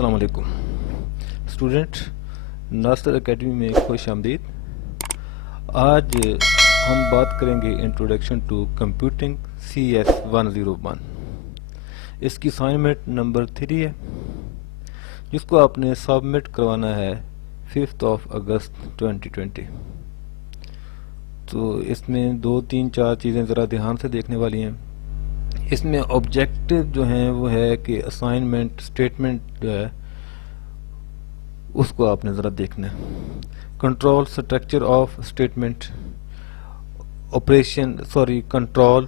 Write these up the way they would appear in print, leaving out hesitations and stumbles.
السلام علیکم اسٹوڈنٹ، ناصر اکیڈمی میں خوش آمدید۔ آج ہم بات کریں گے انٹروڈکشن ٹو کمپیوٹنگ CS 101۔ اس کی اسائنمنٹ نمبر 3 ہے، جس کو آپ نے سبمٹ کروانا ہے 5 اگست 2020۔ تو اس میں 2 3 4 چیزیں ذرا دھیان سے دیکھنے والی ہیں۔ اس میں آبجیکٹو جو ہیں وہ ہے کہ اسائنمنٹ اسٹیٹمنٹ جو ہے اس کو آپ نے ذرا دیکھنا ہے۔ Control structure of statement control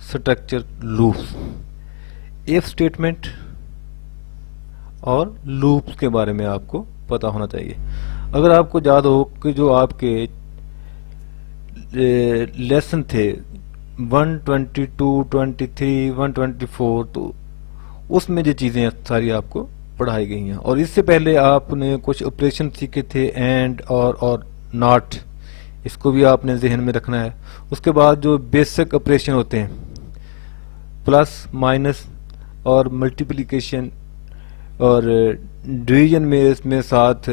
structure loops, if statement اور لوپس کے بارے میں آپ کو پتا ہونا چاہیے۔ اگر آپ کو یاد ہو کہ جو آپ کے لیسن تھے 122 23 124، تو اس میں جو چیزیں ساری آپ کو پڑھائی گئی ہیں، اور اس سے پہلے آپ نے کچھ آپریشن سیکھے تھے، اینڈ اور ناٹ، اس کو بھی آپ نے ذہن میں رکھنا ہے۔ اس کے بعد جو بیسک آپریشن ہوتے ہیں، پلس مائنس اور ملٹیپلیکیشن اور ڈویژن میں اس میں ساتھ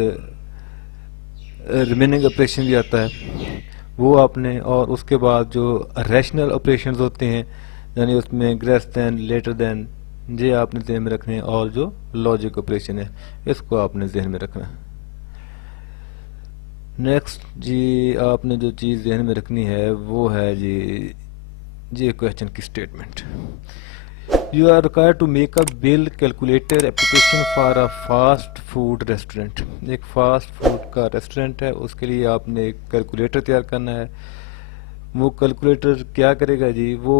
ریمیننگ آپریشن بھی آتا ہے، وہ آپ نے، اور اس کے بعد جو ریشنل آپریشنز ہوتے ہیں، یعنی اس میں گریس دین لیٹر دین، یہ آپ نے ذہن میں رکھنے ہیں، اور جو لاجک آپریشن ہے اس کو آپ نے ذہن میں رکھنا ہے۔ نیکسٹ جی آپ نے جو چیز ذہن میں رکھنی ہے وہ ہے جی کویشچن کی statement. You are required to make a bill calculator application for a fast food restaurant. ایک فاسٹ فوڈ کا ریسٹورینٹ ہے، اس کے لیے آپ نے ایک کیلکولیٹر تیار کرنا ہے۔ وہ کیلکولیٹر کیا کرے گا جی؟ وہ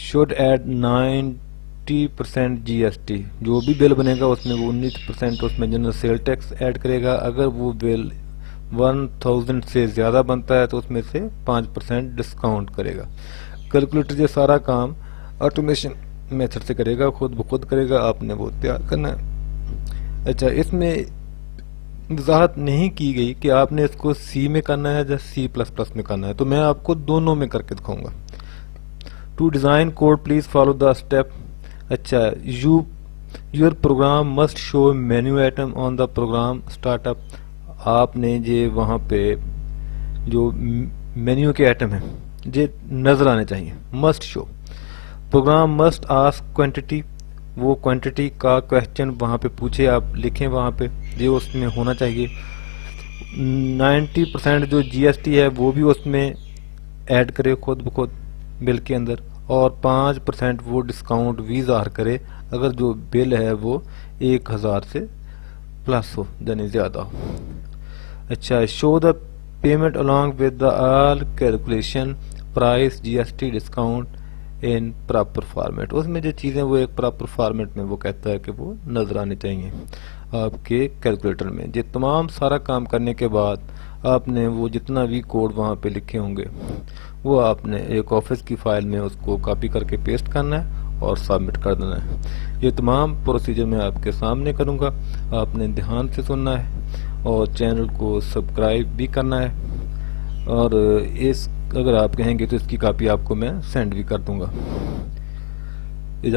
شوڈ ایڈ 90% GST، جو بھی بل بنے گا اس میں وہ 19% اس میں جنرل سیل ٹیکس ایڈ کرے گا۔ اگر وہ بل 1000 سے زیادہ بنتا ہے تو اس میں سے 5% ڈسکاؤنٹ کرے گا۔ کیلکولیٹر یہ سارا کام آٹومیشن میتھڈ سے کرے گا، خود بخود کرے گا، آپ نے وہ تیار کرنا ہے۔ اچھا، اس میں وضاحت نہیں کی گئی کہ آپ نے اس کو C میں کرنا ہے یا C++ میں کرنا ہے، تو میں آپ کو دونوں میں کر کے دکھاؤں گا۔ To design code please follow the step. اچھا، your program must show menu item on the program start up. آپ نے یہ وہاں پہ جو مینیو کے آئٹم ہیں یہ نظر آنے چاہیے، مسٹ شو۔ پروگرام مسٹ آسک کوانٹٹی، وہ کوانٹٹی کا کویشچن وہاں پہ پوچھے، آپ لکھیں وہاں پہ، یہ اس میں ہونا چاہیے۔ 90% جو GST ہے وہ بھی اس میں ایڈ کرے خود بخود بل کے اندر، اور 5% وہ ڈسکاؤنٹ بھی ظاہر کرے اگر جو بل ہے وہ 1000 سے پلس ہو، یعنی زیادہ ہو۔ اچھا، show the payment along with the all calculation price GST discount in proper format. اس میں جو چیزیں وہ ایک پراپر فارمیٹ میں وہ کہتا ہے کہ وہ نظر آنی چاہیے آپ کے کیلکولیٹر میں۔ یہ تمام سارا کام کرنے کے بعد آپ نے وہ جتنا بھی کوڈ وہاں پہ لکھے ہوں گے وہ آپ نے ایک آفس کی فائل میں اس کو کاپی کر کے پیسٹ کرنا ہے اور سبمٹ کر دینا ہے۔ یہ تمام پروسیجر میں آپ کے سامنے کروں گا، آپ نے دھیان سے سننا ہے اور چینل کو سبسکرائب بھی کرنا ہے، اور اگر آپ کہیں گے تو اس کی کاپی آپ کو میں سینڈ بھی کر دوں گا،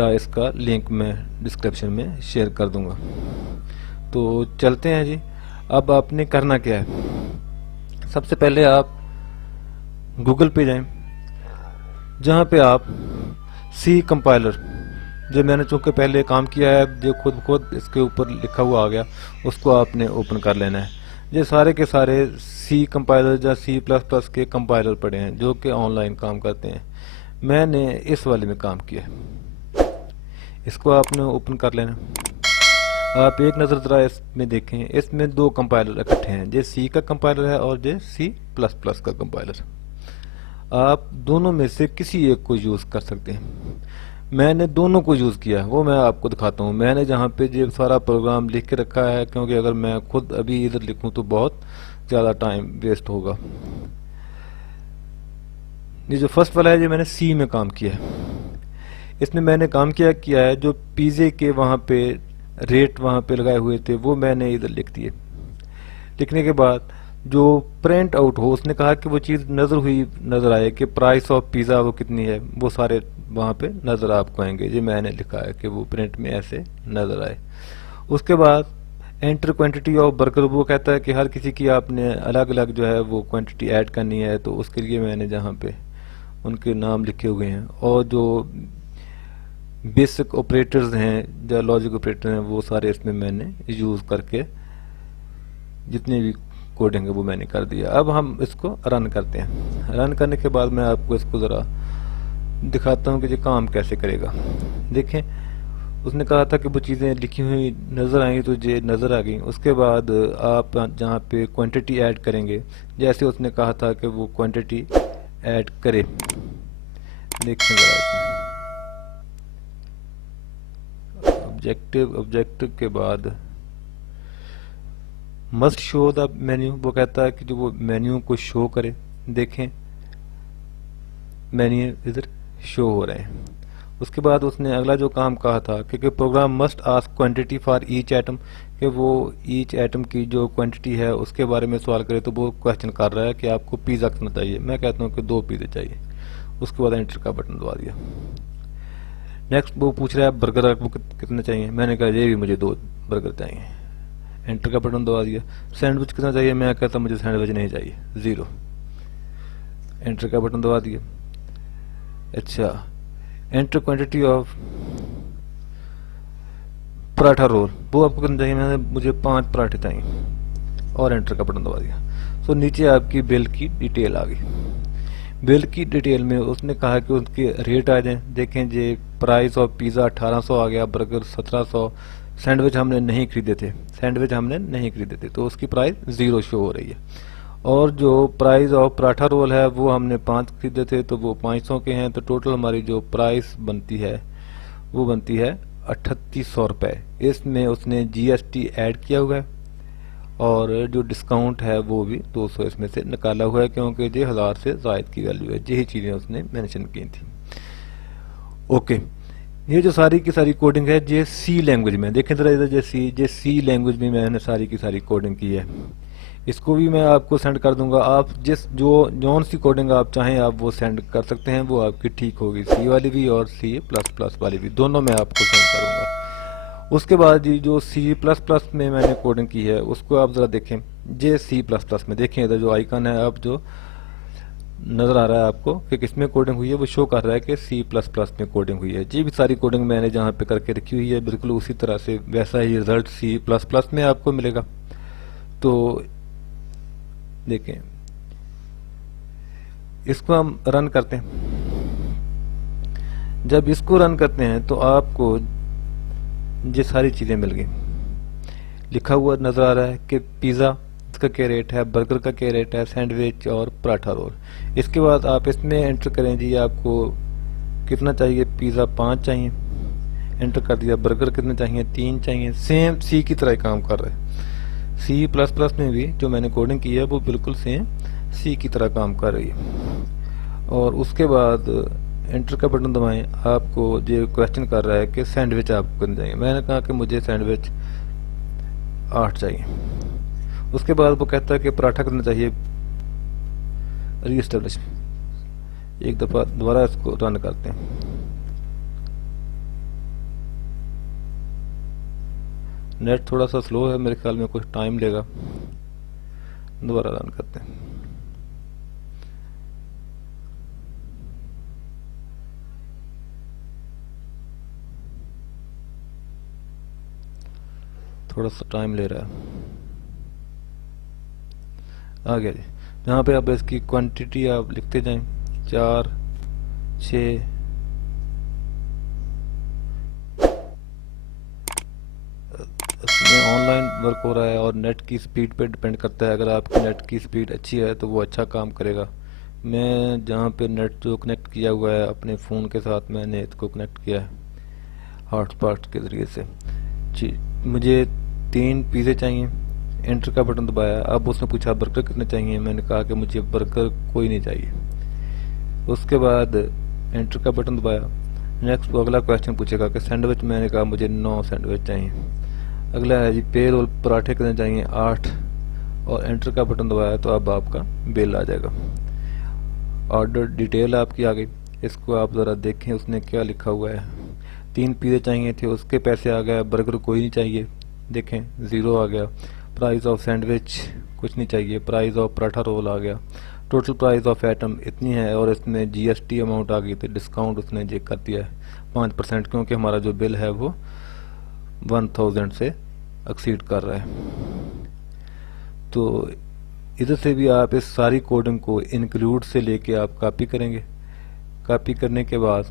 اس کا لنک میں ڈسکرپشن میں شیئر کر دوں گا۔ تو چلتے ہیں جی، اب آپ نے کرنا کیا ہے؟ سب سے پہلے آپ گوگل پہ جائیں، جہاں پہ آپ C کمپائلر، جو میں نے چونکہ پہلے کام کیا ہے، جو خود اس کے اوپر لکھا ہوا آ گیا، اس کو آپ نے اوپن کر لینا ہے۔ یہ سارے کے سارے C کمپائلر یا C++ کے کمپائلر پڑے ہیں جو کہ آن لائن کام کرتے ہیں۔ میں نے اس والے میں کام کیا ہے، اس کو آپ نے اوپن کر لینا۔ آپ ایک نظر ذرا اس میں دیکھیں، اس میں 2 کمپائلر اکٹھے ہیں، یہ C کا کمپائلر ہے اور یہ C++ کا کمپائلر۔ آپ دونوں میں سے کسی ایک کو یوز کر سکتے ہیں۔ میں نے دونوں کو یوز کیا ہے، وہ میں آپ کو دکھاتا ہوں۔ میں نے جہاں پہ یہ سارا پروگرام لکھ کے رکھا ہے، کیونکہ اگر میں خود ابھی ادھر لکھوں تو بہت زیادہ ٹائم ویسٹ ہوگا۔ یہ جو فرسٹ والا ہے یہ میں نے C میں کام کیا ہے۔ اس میں میں نے کام کیا ہے، جو پیزے کے وہاں پہ ریٹ وہاں پہ لگائے ہوئے تھے وہ میں نے ادھر لکھ دیے۔ لکھنے کے بعد جو پرنٹ آؤٹ ہو، اس نے کہا کہ وہ چیز نظر آئے کہ پرائس آف پیزا وہ کتنی ہے، وہ سارے وہاں پہ نظر آپ کو آئیں گے۔ یہ میں نے لکھا ہے کہ وہ پرنٹ میں ایسے نظر آئے۔ اس کے بعد انٹر کوانٹٹی آف برگر، وہ کہتا ہے کہ ہر کسی کی آپ نے الگ الگ جو ہے وہ کوانٹٹی ایڈ کرنی ہے، تو اس کے لیے میں نے جہاں پہ ان کے نام لکھے ہوئے ہیں، اور جو بیسک آپریٹرز ہیں جو لاجک آپریٹر ہیں وہ سارے اس میں نے یوز کر کے جتنے بھی کوڈنگ ہے وہ میں نے کر دیا۔ اب ہم اس کو رن کرتے ہیں۔ رن کرنے کے بعد میں آپ کو اس کو ذرا دکھاتا ہوں کہ یہ کام کیسے کرے گا۔ دیکھیں اس نے کہا تھا کہ وہ چیزیں لکھی ہوئی نظر آئیں تو یہ نظر آ گئیں۔ اس کے بعد آپ جہاں پہ کوانٹٹی ایڈ کریں گے، جیسے اس نے کہا تھا کہ وہ کوانٹٹی ایڈ کرے، دیکھیں ذرا اس میں آبجیکٹو کے بعد مسٹ شو دا مینیو، وہ کہتا ہے کہ جو وہ مینیو کو شو کرے۔ دیکھیں مینیو ادھر شو ہو رہے ہیں۔ اس کے بعد اس نے اگلا جو کام کہا تھا کہ program must ask quantity for each item, کہ وہ ایچ ایٹم کی جو کوانٹٹی ہے اس کے بارے میں سوال کرے، تو وہ کویسچن کر رہا ہے کہ آپ کو پیزا کتنا چاہیے، میں کہتا ہوں کہ 2 پیزے چاہیے۔ اس کے بعد انٹر کا بٹن دبا دیا۔ نیکسٹ وہ پوچھ رہا ہے برگر آپ کو کتنے چاہیے، میں نے کہا یہ بھی مجھے 2 برگر چاہیے، انٹر کا بٹن دبا دیا۔ سینڈوچ کتنا چاہیے، میں کہتا مجھے سینڈوچ نہیں چاہیے، 0، انٹر کا بٹن دبا دیا۔ اچھا enter quantity of paratha roll, وہ آپ کو کتنا چاہیے، میں نے مجھے 5 پراٹھے چاہیے، اور انٹر کا بٹن دبا دیا۔ سو نیچے آپ کی بل کی ڈیٹیل آ گئی۔ بل کی ڈیٹیل میں اس نے کہا کہ اس کے ریٹ آ جائیں۔ دیکھیں جی پرائس آف پیزا 1800 آ گیا، برگر 1700، سینڈوچ ہم نے نہیں خریدے تھے تو اس کی پرائس 0 شو ہو رہی ہے۔ اور جو پرائز آف پراٹھا رول ہے وہ ہم نے 5 خریدے تھے تو وہ 500 کے ہیں، تو ٹوٹل ہماری جو پرائس بنتی ہے وہ بنتی ہے 3800 روپے۔ اس میں اس نے جی ایس ٹی ایڈ کیا ہوا ہے، اور جو ڈسکاؤنٹ ہے وہ بھی 200 اس میں سے نکالا ہوا ہے، کیونکہ یہ 1000 سے زائد کی ویلیو ہے۔ یہی چیزیں اس نے مینشن کی تھیں۔ اوکے، یہ جو ساری کی ساری کوڈنگ ہے یہ سی لینگویج میں، دیکھیں ذرا ادھر، یہ سی لینگویج میں میں نے ساری کی ساری کوڈنگ کی ہے۔ اس کو بھی میں آپ کو سینڈ کر دوں گا، آپ جون سی کوڈنگ آپ چاہیں آپ وہ سینڈ کر سکتے ہیں، وہ آپ کی ٹھیک ہوگی، سی والی بھی اور سی پلس پلس والی بھی، دونوں میں آپ کو سینڈ کروں گا۔ اس کے بعد جو سی پلس پلس میں نے کوڈنگ کی ہے اس کو آپ ذرا دیکھیں، یہ سی پلس پلس میں دیکھیں ادھر جو آئیکن ہے اب جو نظر آ رہا ہے آپ کو کہ کس میں کوڈنگ ہوئی ہے، وہ شو کر رہا ہے کہ سی پلس پلس میں کوڈنگ ہوئی ہے۔ یہ بھی ساری کوڈنگ میں نے جہاں پہ کر کے رکھی ہوئی ہے، بالکل اسی طرح سے ویسا ہی رزلٹ سی پلس پلس میں آپ کو ملے گا۔ تو دیکھیں اس کو ہم رن کرتے ہیں۔ جب اس کو رن کرتے ہیں تو آپ کو یہ ساری چیزیں مل گئی، لکھا ہوا نظر آ رہا ہے کہ پیزا کا کیا ریٹ ہے، برگر کا کیا ریٹ ہے، سینڈوچ اور پراٹھا رول۔ اس کے بعد آپ اس میں انٹر کریں جی آپ کو کتنا چاہیے، پیزا 5 چاہیے، انٹر کر دیا۔ برگر کتنے چاہیے، 3 چاہیے، سیم سی کی طرح کام کر رہے ہیں۔ سی پلس پلس میں بھی جو میں نے کوڈنگ کی ہے وہ بالکل سیم سی کی طرح کام کر رہی ہے۔ اور اس کے بعد انٹر کا بٹن دبائیں، آپ کو یہ کویسچن کر رہا ہے کہ سینڈوچ آپ کو کتنے چاہیے، میں نے کہا کہ مجھے سینڈوچ 8 چاہیے۔ اس کے بعد وہ کہتا ہے کہ پراٹھا کتنا چاہیے، ری اسٹیبلش، ایک دفعہ دوبارہ اس کو رن کرتے ہیں۔ نیٹ تھوڑا سا سلو ہے، میرے خیال میں کچھ ٹائم لے گا، دوبارہ رن کرتے ہیں۔ تھوڑا سا ٹائم لے رہا ہے، آ گیا جی۔ یہاں پہ آپ اس کی کوانٹٹی آپ لکھتے جائیں، 4 6 اس میں آن لائن ورک ہو رہا ہے اور نیٹ کی سپیڈ پہ ڈپینڈ کرتا ہے۔ اگر آپ کی نیٹ کی سپیڈ اچھی ہے تو وہ اچھا کام کرے گا۔ میں جہاں پہ نیٹ جو کنیکٹ کیا ہوا ہے اپنے فون کے ساتھ، میں نے اس کو کنیکٹ کیا ہے ہاٹ اسپاٹ کے ذریعے سے جی۔ مجھے 3 پیزے چاہیے، انٹر کا بٹن دبایا۔ اب اس نے پوچھا برگر کتنے چاہیے، میں نے کہا کہ مجھے برگر کوئی نہیں چاہیے۔ اس کے بعد انٹر کا بٹن دبایا۔ نیکسٹ وہ اگلا کویسچن پوچھے گا کہ سینڈوچ، میں نے کہا مجھے 9 سینڈوچ چاہیے۔ اگلا ہے جی پے رول، پراٹھے کتنے چاہیے، 8، اور انٹر کا بٹن دبایا تو اب آپ کا بل آ جائے گا۔ آرڈر ڈیٹیل آپ کی آ گئی، اس کو آپ ذرا دیکھیں اس نے کیا لکھا ہوا ہے۔ 3 پیزے چاہیے تھے، اس کے پیسے آ گئے، برگر کوئی نہیں چاہیے دیکھیں 0 آ گیا. پرائز آف سینڈوچ کچھ نہیں چاہیے. پرائز آف پراٹھا رول آ گیا. ٹوٹل پرائز آف ایٹم اتنی ہے اور اس میں جی ایس ٹی اماؤنٹ آ گئی تو ڈسکاؤنٹ اس نے جی کر دیا ہے 5%، کیونکہ ہمارا جو بل ہے وہ 1000 سے ایکسیڈ کر رہا ہے. تو ادھر سے بھی آپ اس ساری کوڈنگ کو انکلوڈ سے لے کے آپ کاپی کریں گے. کاپی کرنے کے بعد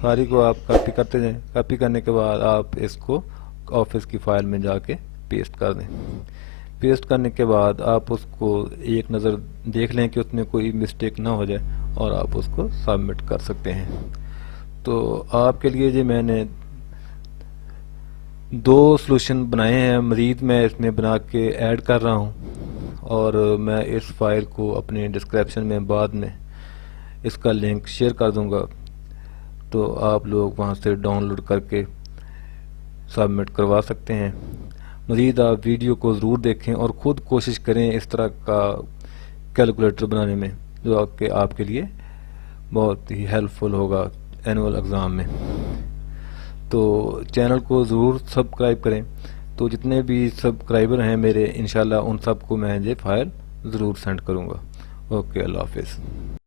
ساری کو آپ کاپی کرتے جائیں. کاپی کرنے کے بعد آپ اس کو آفس کی فائل میں جا کے پیسٹ کر دیں. پیسٹ کرنے کے بعد آپ اس کو ایک نظر دیکھ لیں کہ اس میں کوئی مسٹیک نہ ہو جائے اور آپ اس کو سبمٹ کر سکتے ہیں. تو آپ کے لیے میں نے 2 سلوشن بنائے ہیں، مزید میں اس میں بنا کے ایڈ کر رہا ہوں اور میں اس فائل کو اپنے ڈسکرپشن میں بعد میں اس کا لنک شیئر کر دوں گا، تو آپ لوگ وہاں سے ڈاؤن لوڈ کر کے سبمٹ کروا سکتے ہیں. مزید آپ ویڈیو کو ضرور دیکھیں اور خود کوشش کریں اس طرح کا کیلکولیٹر بنانے میں، جو آپ کے لیے بہت ہی ہیلپ فل ہوگا اینول ایگزام میں. تو چینل کو ضرور سبسکرائب کریں. تو جتنے بھی سبسکرائبر ہیں میرے، انشاءاللہ ان سب کو میں یہ فائل ضرور سینڈ کروں گا. اوکے، اللہ حافظ.